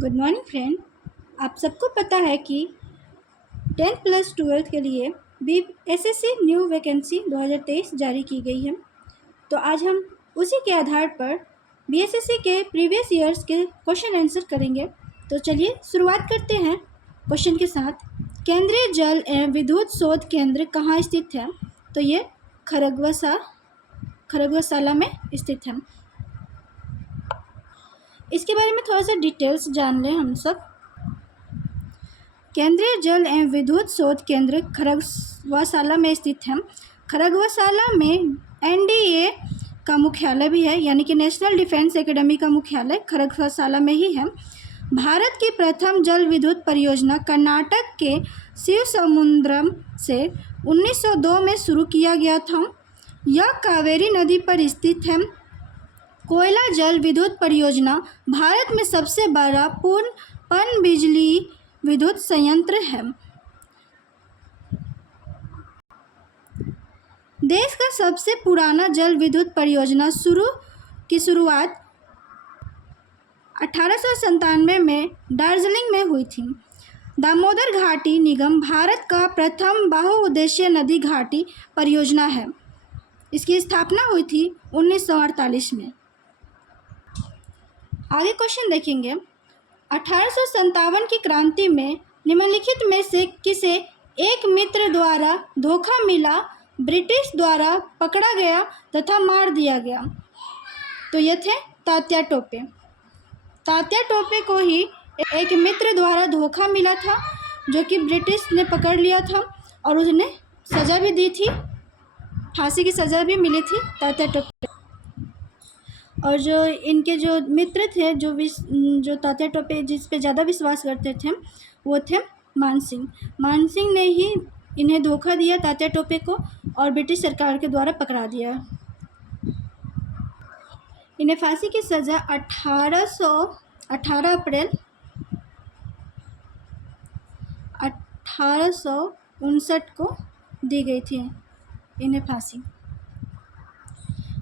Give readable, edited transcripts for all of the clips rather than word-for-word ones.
Good morning friend. आप सबको पता है कि 10th प्लस 12th के लिए बी एसएससी न्यू वैकेंसी 2023 जारी की गई है। तो आज हम उसी के आधार पर बीएसएससी के प्रीवियस ईयर्स के क्वेश्चन आंसर करेंगे। तो चलिए शुरुआत करते हैं क्वेश्चन के साथ। केंद्रीय जल एवं विद्युत शोध केंद्र कहाँ स्थित है? तो ये खरगवासाला में स्थित है। इसके बारे में थोड़ा सा डिटेल्स जान लें हम सब। केंद्रीय जल एवं विद्युत शोध केंद्र खरगवासाला में स्थित है। खरगवासाला में एनडीए का मुख्यालय भी है, यानी कि नेशनल डिफेंस एकेडमी का मुख्यालय खरगवासाला में ही है। भारत की प्रथम जल विद्युत परियोजना कर्नाटक के शिवसमुद्रम से 1902 में शुरू किया गया था। यह कावेरी नदी पर स्थित है। कोयला जल विद्युत परियोजना भारत में सबसे बड़ा पूर्ण पन बिजली विद्युत संयंत्र है। देश का सबसे पुराना जल विद्युत परियोजना की शुरुआत 1897 में दार्जिलिंग में हुई थी। दामोदर घाटी निगम भारत का प्रथम बहुउद्देशीय नदी घाटी परियोजना है। इसकी स्थापना हुई थी 1948 में। आगे क्वेश्चन देखेंगे। 1857 की क्रांति में निम्नलिखित में से किसे एक मित्र द्वारा धोखा मिला, ब्रिटिश द्वारा पकड़ा गया तथा मार दिया गया? तो ये थे तात्या टोपे। तात्या टोपे को ही एक मित्र द्वारा धोखा मिला था, जो कि ब्रिटिश ने पकड़ लिया था और उसने सज़ा भी दी थी, फांसी की सज़ा भी मिली थी तात्या टोपे। और जो इनके जो मित्र थे, जो तात्या टोपे जिस पे ज़्यादा विश्वास करते थे, वो थे मान सिंह। मान सिंह ने ही इन्हें धोखा दिया तात्या टोपे को और ब्रिटिश सरकार के द्वारा पकड़ा दिया। इन्हें फांसी की सज़ा 18 अप्रैल 1859 को दी गई थी इन्हें फांसी।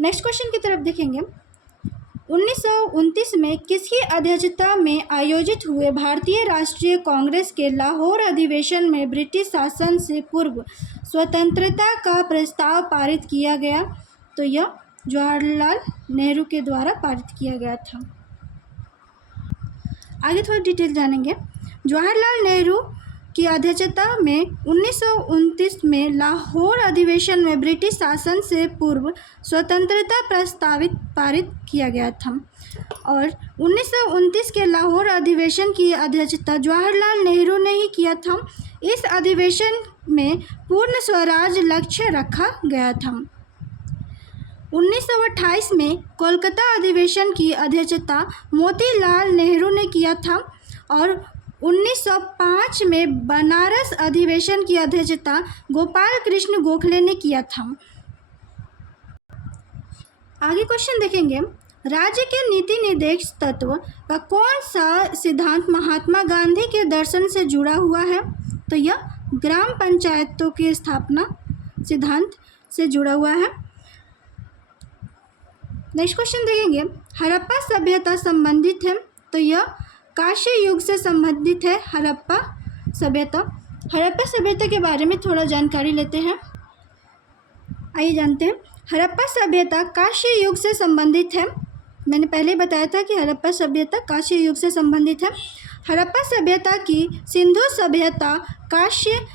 नेक्स्ट क्वेश्चन की तरफ देखेंगे। 1929 में किसकी अध्यक्षता में आयोजित हुए भारतीय राष्ट्रीय कांग्रेस के लाहौर अधिवेशन में ब्रिटिश शासन से पूर्व स्वतंत्रता का प्रस्ताव पारित किया गया? तो यह जवाहरलाल नेहरू के द्वारा पारित किया गया था। आगे थोड़ा डिटेल जानेंगे। जवाहरलाल नेहरू की अध्यक्षता में 1929 में लाहौर अधिवेशन में ब्रिटिश शासन से पूर्व स्वतंत्रता प्रस्तावित पारित किया गया था और 1929 के लाहौर अधिवेशन की अध्यक्षता जवाहरलाल नेहरू ने ही किया था। इस अधिवेशन में पूर्ण स्वराज लक्ष्य रखा गया था। 1928 में कोलकाता अधिवेशन की अध्यक्षता मोतीलाल नेहरू ने किया था और 1905 में बनारस अधिवेशन की अध्यक्षता गोपाल कृष्ण गोखले ने किया था। आगे क्वेश्चन देखेंगे। राज्य के नीति निर्देश तत्व का कौन सा सिद्धांत महात्मा गांधी के दर्शन से जुड़ा हुआ है? तो यह ग्राम पंचायतों की स्थापना सिद्धांत से जुड़ा हुआ है। नेक्स्ट क्वेश्चन देखेंगे। हड़प्पा सभ्यता संबंधित है? तो यह कांस्य युग से संबंधित है हड़प्पा सभ्यता। हड़प्पा सभ्यता के बारे में थोड़ा जानकारी लेते हैं। आइए जानते हैं। हड़प्पा सभ्यता कांस्य युग से संबंधित है। मैंने पहले बताया था कि हड़प्पा सभ्यता कांस्य युग से संबंधित है। हड़प्पा सभ्यता की सिंधु सभ्यता कांस्य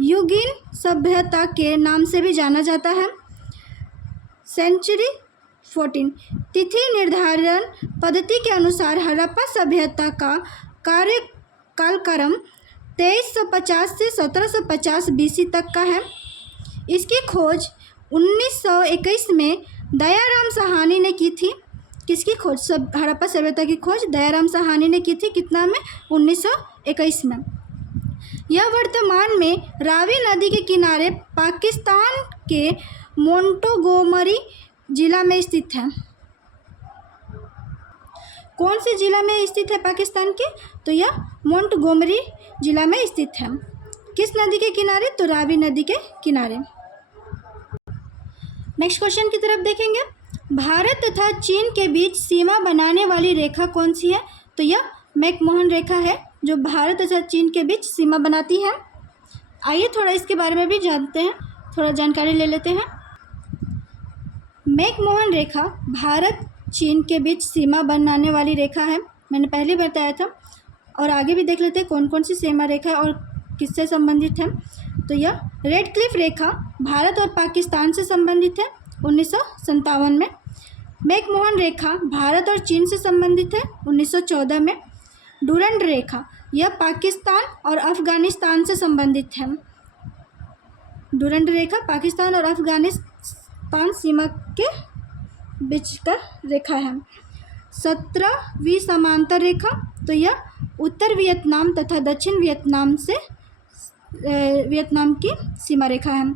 युगीन सभ्यता के नाम से भी जाना जाता है। सेंचुरी 14 तिथि निर्धारण पद्धति के अनुसार हड़प्पा सभ्यता का कालक्रम 2350 से 1750 बीसी तक का है। इसकी खोज 1921 में दयाराम साहनी ने की थी। किसकी खोज? हड़प्पा सभ्यता की खोज दयाराम साहनी ने की थी। कितना में? 1921 में। यह वर्तमान में रावी नदी के किनारे पाकिस्तान के मोंटगोमरी जिला में स्थित है। कौन से जिला में स्थित है पाकिस्तान के? तो यह मोंटगोमरी जिला में स्थित है। किस नदी के किनारे? तो रावी नदी के किनारे। नेक्स्ट क्वेश्चन की तरफ देखेंगे। भारत तथा चीन के बीच सीमा बनाने वाली रेखा कौन सी है? तो यह मैकमोहन रेखा है जो भारत तथा चीन के बीच सीमा बनाती है। आइए थोड़ा इसके बारे में भी जानते हैं, थोड़ा जानकारी ले लेते हैं। मैकमोहन रेखा भारत चीन के बीच सीमा बनाने वाली रेखा है, मैंने पहले बताया था। और आगे भी देख लेते हैं कौन कौन सी सीमा रेखा है और किससे संबंधित है। तो यह रेड क्लिफ रेखा भारत और पाकिस्तान से संबंधित है 1957 में। मैकमोहन रेखा भारत और चीन से संबंधित है 1914 में। डूरंड रेखा यह पाकिस्तान और अफ़गानिस्तान से संबंधित है। डूरंड रेखा पाकिस्तान और अफ़गानिस्तान सीमा के बीच का रेखा है। 17वीं समांतर रेखा, तो यह उत्तर वियतनाम तथा दक्षिण वियतनाम से वियतनाम की सीमा रेखा है।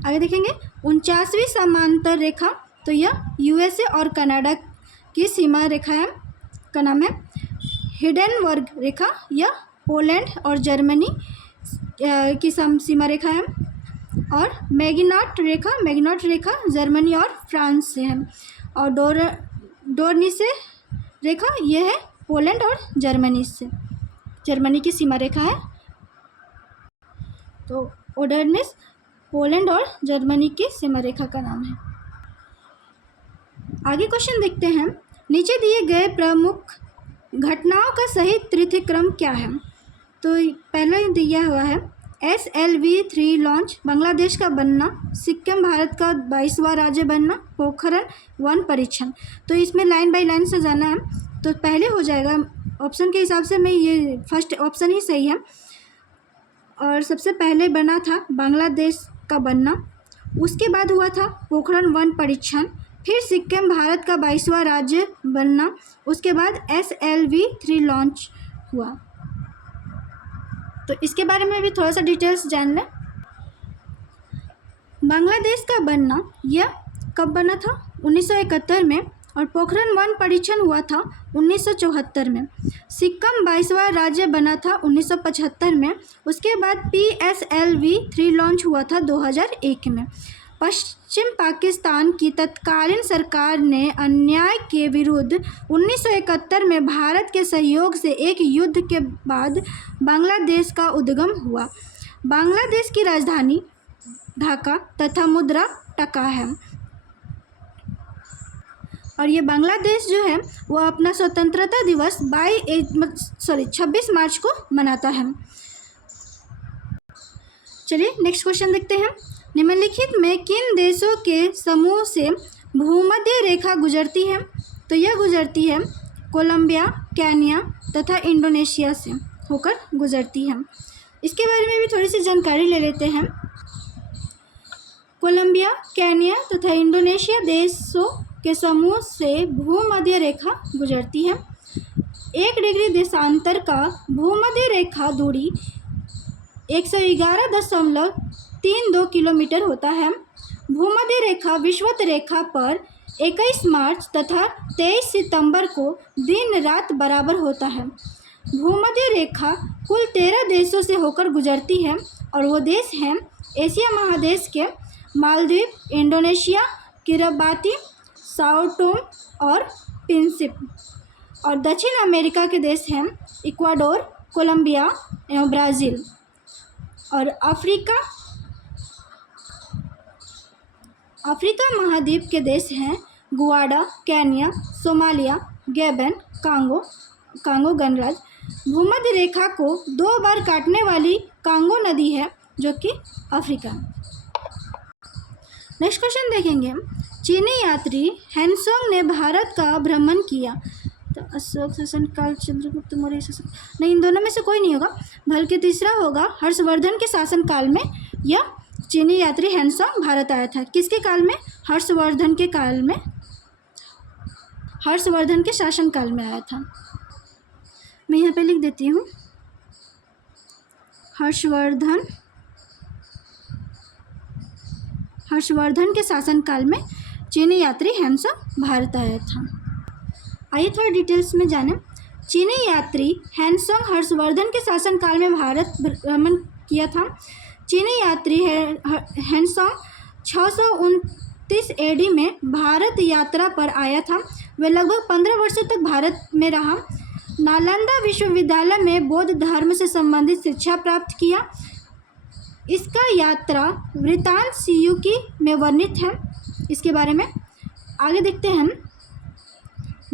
आगे देखेंगे 49वीं समांतर रेखा, तो यह यूएसए और कनाडा की सीमा रेखा है, का नाम है हिंडनबर्ग रेखा। यह पोलैंड और जर्मनी की सीमा रेखा है। और मैगिनॉट रेखा जर्मनी और फ्रांस से है। और डोर्निसे रेखा यह है पोलैंड और जर्मनी की सीमा रेखा है। तो ओडरनिस पोलैंड और जर्मनी की सीमा रेखा का नाम है। आगे क्वेश्चन देखते हैं। नीचे दिए गए प्रमुख घटनाओं का सही तिथिक्रम क्या है। तो पहला दिया हुआ है SLV-3 लॉन्च, बांग्लादेश का बनना, सिक्किम भारत का 22वां राज्य बनना, पोखरण 1 परीक्षण। तो इसमें लाइन बाय लाइन से जाना है। तो पहले हो जाएगा ऑप्शन के हिसाब से, मैं ये फर्स्ट ऑप्शन ही सही है। और सबसे पहले बना था बांग्लादेश का बनना, उसके बाद हुआ था पोखरण 1 परीक्षण, फिर सिक्किम भारत का 22वां राज्य बनना, उसके बाद SLV-3 लॉन्च हुआ। तो इसके बारे में भी थोड़ा सा डिटेल्स जान लें। बांग्लादेश का बनना यह कब बना था 1971 में, और पोखरण 1 परीक्षण हुआ था 1974 में। सिक्किम 22वां राज्य बना था 1975 में। उसके बाद PSLV-3 लॉन्च हुआ था 2001 में। पश्चिम पाकिस्तान की तत्कालीन सरकार ने अन्याय के विरुद्ध 1971 में भारत के सहयोग से एक युद्ध के बाद बांग्लादेश का उद्गम हुआ। बांग्लादेश की राजधानी ढाका तथा मुद्रा टका है। और ये बांग्लादेश जो है वो अपना स्वतंत्रता दिवस 26 मार्च को मनाता है। चलिए नेक्स्ट क्वेश्चन देखते हैं। निम्नलिखित में किन देशों के समूह से भूमध्य रेखा गुजरती है। तो यह गुजरती है कोलंबिया, केन्या तथा इंडोनेशिया से होकर गुजरती है। इसके बारे में भी थोड़ी सी जानकारी ले लेते हैं। कोलंबिया, केन्या तथा इंडोनेशिया देशों के समूह से भूमध्य रेखा गुजरती है। 1 डिग्री देशांतर का भूमध्य रेखा दूरी 111.32 किलोमीटर होता है। भूमध्य रेखा विषुवत रेखा पर 21 मार्च तथा 23 सितंबर को दिन रात बराबर होता है। भूमध्य रेखा कुल 13 देशों से होकर गुजरती है, और वो देश हैं एशिया महादेश के Maldives, Indonesia, Kiribati, Sao Tomé और प्रिंसिप। और दक्षिण अमेरिका के देश हैं इक्वाडोर, कोलंबिया एवं ब्राज़ील। और अफ्रीका महाद्वीप के देश हैं गुआडा, केन्या, सोमालिया, गैबन, कांगो गणराज्य। भूमध्य रेखा को 2 बार काटने वाली कांगो नदी है जो कि अफ्रीका में। नेक्स्ट क्वेश्चन देखेंगे। चीनी यात्री हेनसोंग ने भारत का भ्रमण किया। तो अशोक शासनकाल, चंद्रगुप्त मौर्य शासन, नहीं, इन दोनों में से कोई नहीं होगा, बल्कि तीसरा होगा हर्षवर्धन के शासनकाल में यह चीनी यात्री हेनसोंग भारत आया था। किसके काल में? हर्षवर्धन के काल में, हर्षवर्धन के शासनकाल में आया था। मैं यहाँ पे लिख देती हूँ, हर्षवर्धन के शासनकाल में चीनी यात्री हेनसोंग भारत आया था। आइए थोड़ा डिटेल्स में जानें। चीनी यात्री हेनसोंग हर्षवर्धन के शासनकाल में भारत भ्रमण किया था। चीनी यात्री हेनसोंग 629 AD में भारत यात्रा पर आया था। वे लगभग 15 वर्षों तक भारत में रहा। नालंदा विश्वविद्यालय में बौद्ध धर्म से संबंधित शिक्षा प्राप्त किया। इसका यात्रा वृत्तांत सियुकी में वर्णित है। इसके बारे में आगे देखते हैं।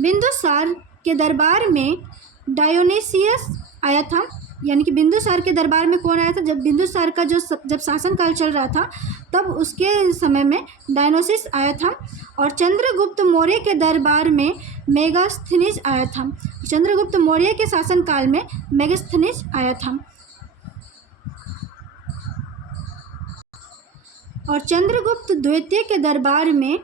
बिंदुसार के दरबार में डायोनिसियस आया था, यानी कि बिंदुसार के दरबार में कौन आया था? जब बिंदुसार का जब शासनकाल चल रहा था तब उसके समय में डायोनिसियस आया था। और चंद्रगुप्त मौर्य के दरबार में मेगास्थनीज आया था। चंद्रगुप्त मौर्य के शासनकाल में मेगास्थनीज आया था। और चंद्रगुप्त द्वितीय के दरबार में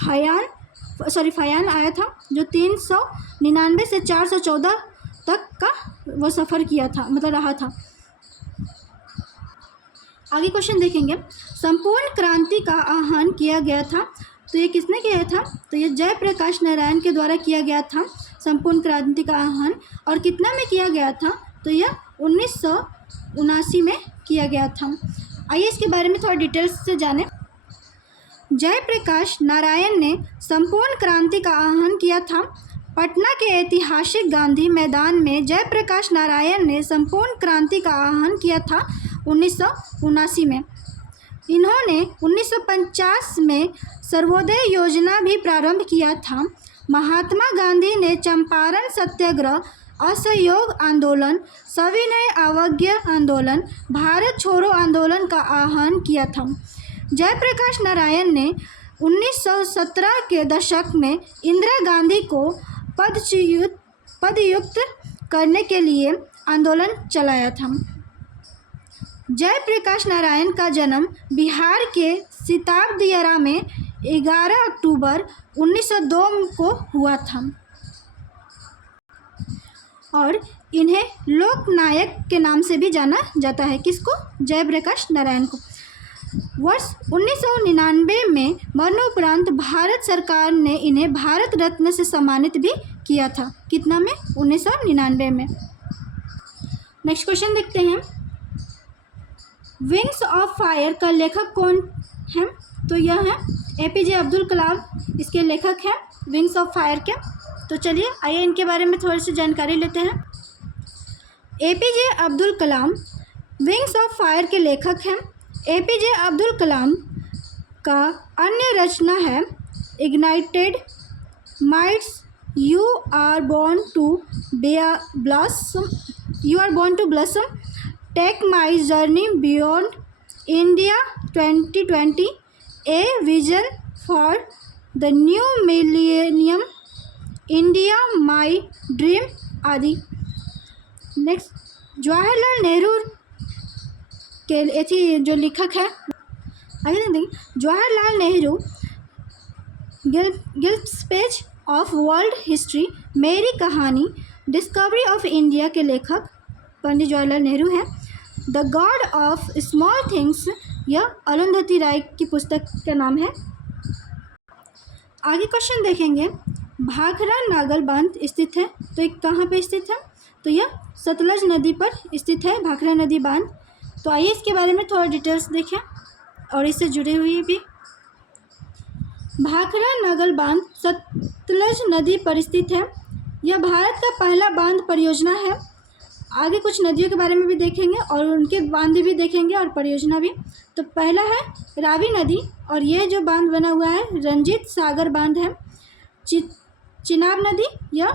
फयान आया था, जो 399 से 414 तक का वो सफ़र किया था, मतलब रहा था। आगे क्वेश्चन देखेंगे। संपूर्ण क्रांति का आह्वान किया गया था, तो ये किसने किया था? तो ये जयप्रकाश नारायण के द्वारा किया गया था संपूर्ण क्रांति का आह्वान। और कितना में किया गया था? तो यह 1979 में किया गया था। आइए इसके बारे में थोड़ा डिटेल्स से जानें। जयप्रकाश नारायण ने संपूर्ण क्रांति का आह्वान किया था। पटना के ऐतिहासिक गांधी मैदान में जयप्रकाश नारायण ने संपूर्ण क्रांति का आह्वान किया था 1979 में। इन्होंने 1950 में सर्वोदय योजना भी प्रारंभ किया था। महात्मा गांधी ने चंपारण सत्याग्रह, असहयोग आंदोलन, सविनय अवज्ञा आंदोलन, भारत छोड़ो आंदोलन का आह्वान किया था। जयप्रकाश नारायण ने 1917 के दशक में इंदिरा गांधी को पदच्युत करने के लिए आंदोलन चलाया था। जयप्रकाश नारायण का जन्म बिहार के सिताब दियारा में 11 अक्टूबर 1902 को हुआ था। और इन्हें लोकनायक के नाम से भी जाना जाता है। किसको? जयप्रकाश नारायण को। वर्ष 1999 में मरणोपरांत भारत सरकार ने इन्हें भारत रत्न से सम्मानित भी किया था। कितना में? 1999 में। नेक्स्ट क्वेश्चन देखते हैं। विंग्स ऑफ फायर का लेखक कौन है? तो यह है एपीजे अब्दुल कलाम, इसके लेखक हैं विंग्स ऑफ फायर के। तो चलिए आइए इनके बारे में थोड़ी सी जानकारी लेते हैं। APJ Abdul Kalam wings of fire के लेखक हैं। एपीजे अब्दुल कलाम का अन्य रचना है ignited minds, you are born to blossom, take my journey beyond India 2020, a vision for the new millennium, India my dream आदि। नेक्स्ट, जवाहरलाल नेहरू के ऐसी जो लेखक है, आगे देखिए। Jawaharlal Nehru glimpses of world history, मेरी कहानी, डिस्कवरी ऑफ इंडिया के लेखक पंडित जवाहरलाल नेहरू हैं। The God of small things, यह अरुंधति राय की पुस्तक का नाम है। आगे क्वेश्चन देखेंगे। भाखरा नागल बांध स्थित है, तो ये कहाँ पे स्थित है? तो यह सतलज नदी पर स्थित है, भाखरा नदी बांध। तो आइए इसके बारे में थोड़ा डिटेल्स देखें और इससे जुड़े हुए भी। भाखरा नागल बांध सतलज नदी पर स्थित है। यह भारत का पहला बांध परियोजना है। आगे कुछ नदियों के बारे में भी देखेंगे और उनके बांध भी देखेंगे और परियोजना भी। तो पहला है रावी नदी, और यह जो बांध बना हुआ है रंजीत सागर बांध है। चिनाब नदी, यह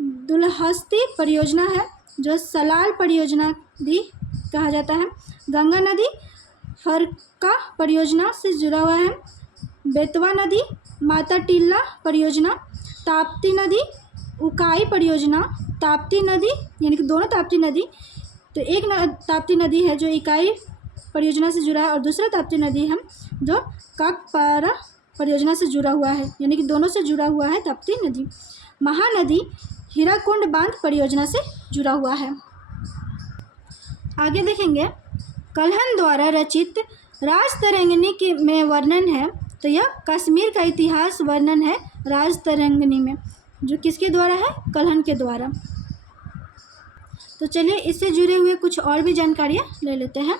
दुलहस्ती परियोजना है जो सलाल परियोजना भी कहा जाता है। गंगा नदी फरक्का परियोजना से जुड़ा हुआ है। बेतवा नदी माता टीला परियोजना। ताप्ती नदी उकाई परियोजना। ताप्ती नदी यानी कि दोनों ताप्ती नदी, तो एक ताप्ती नदी है जो इकाई परियोजना से जुड़ा है और दूसरा ताप्ती नदी है जो काकपारा परियोजना से जुड़ा हुआ है, यानी कि दोनों से जुड़ा हुआ है ताप्ती नदी। महानदी हीराकुंड बांध परियोजना से जुड़ा हुआ है। आगे देखेंगे। कल्हन द्वारा रचित राजतरंगिणी के में वर्णन है, तो यह कश्मीर का इतिहास वर्णन है राजतरंगिणी में, जो किसके द्वारा है? कल्हन के द्वारा। तो चलिए इससे जुड़े हुए कुछ और भी जानकारियाँ ले लेते हैं।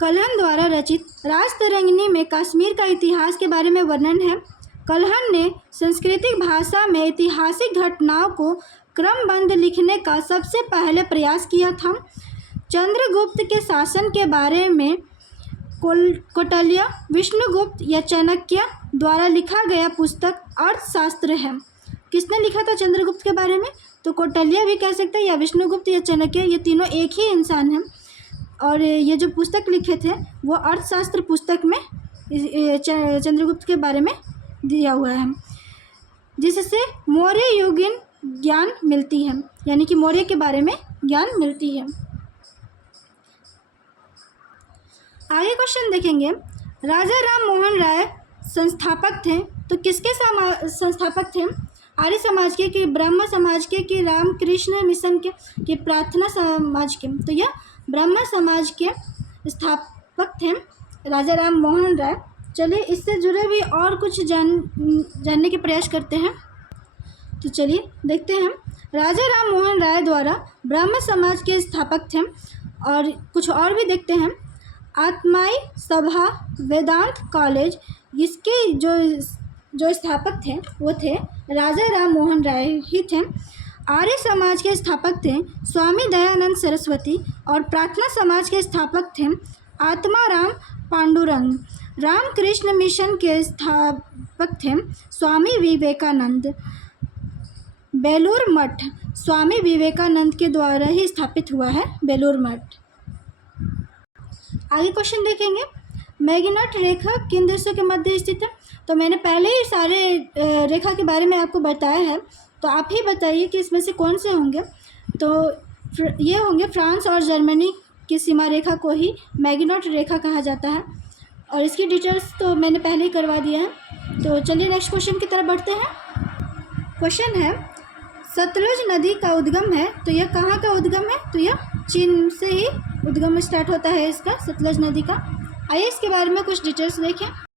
कल्हन द्वारा रचित राजतरंगिणी में कश्मीर का इतिहास के बारे में वर्णन है। कल्हण ने सांस्कृतिक भाषा में ऐतिहासिक घटनाओं को क्रमबद्ध लिखने का सबसे पहले प्रयास किया था। चंद्रगुप्त के शासन के बारे में कौटिल्य, विष्णुगुप्त या चाणक्य द्वारा लिखा गया पुस्तक अर्थशास्त्र है। किसने लिखा था चंद्रगुप्त के बारे में? तो कौटिल्य भी कह सकते हैं, या विष्णुगुप्त या चाणक्य, ये तीनों एक ही इंसान हैं। और ये जो पुस्तक लिखे थे वो अर्थशास्त्र पुस्तक में चंद्रगुप्त के बारे में दिया हुआ है, जिससे मौर्य युगीन ज्ञान मिलती है, यानी कि मौर्य के बारे में ज्ञान मिलती है। आगे क्वेश्चन देखेंगे, राजा राम मोहन राय संस्थापक थे, तो किसके संस्थापक थे? आर्य समाज के, कि ब्रह्म समाज के, कि रामकृष्ण मिशन के, कि प्रार्थना समाज के? तो यह ब्रह्म समाज के स्थापक थे राजा राम मोहन राय। चलिए इससे जुड़े भी और कुछ जानने के प्रयास करते हैं। तो चलिए देखते हैं, राजा राम मोहन राय द्वारा ब्रह्म समाज के स्थापक थे। और कुछ और भी देखते हैं, आत्माई सभा वेदांत कॉलेज, इसके जो स्थापक थे वो थे राजा राम मोहन राय ही थे। आर्य समाज के स्थापक थे स्वामी दयानंद सरस्वती, और प्रार्थना समाज के स्थापक थे आत्माराम पांडुरंग। रामकृष्ण मिशन के स्थापक थे स्वामी विवेकानंद। बेलूर मठ स्वामी विवेकानंद के द्वारा ही स्थापित हुआ है बेलूर मठ। आगे क्वेश्चन देखेंगे, मैगनट रेखा किन देशों के मध्य स्थित है? तो मैंने पहले ही सारे रेखा के बारे में आपको बताया है, तो आप ही बताइए कि इसमें से कौन से होंगे। तो ये होंगे फ्रांस और जर्मनी की सीमा रेखा को ही मैगनट रेखा कहा जाता है, और इसकी डिटेल्स तो मैंने पहले ही करवा दिया है। तो चलिए नेक्स्ट क्वेश्चन की तरफ बढ़ते हैं। क्वेश्चन है, सतलुज नदी का उद्गम है, तो यह कहाँ का उद्गम है? तो यह चीन से ही उद्गम स्टार्ट होता है इसका, सतलुज नदी का। आइए इसके बारे में कुछ डिटेल्स देखें।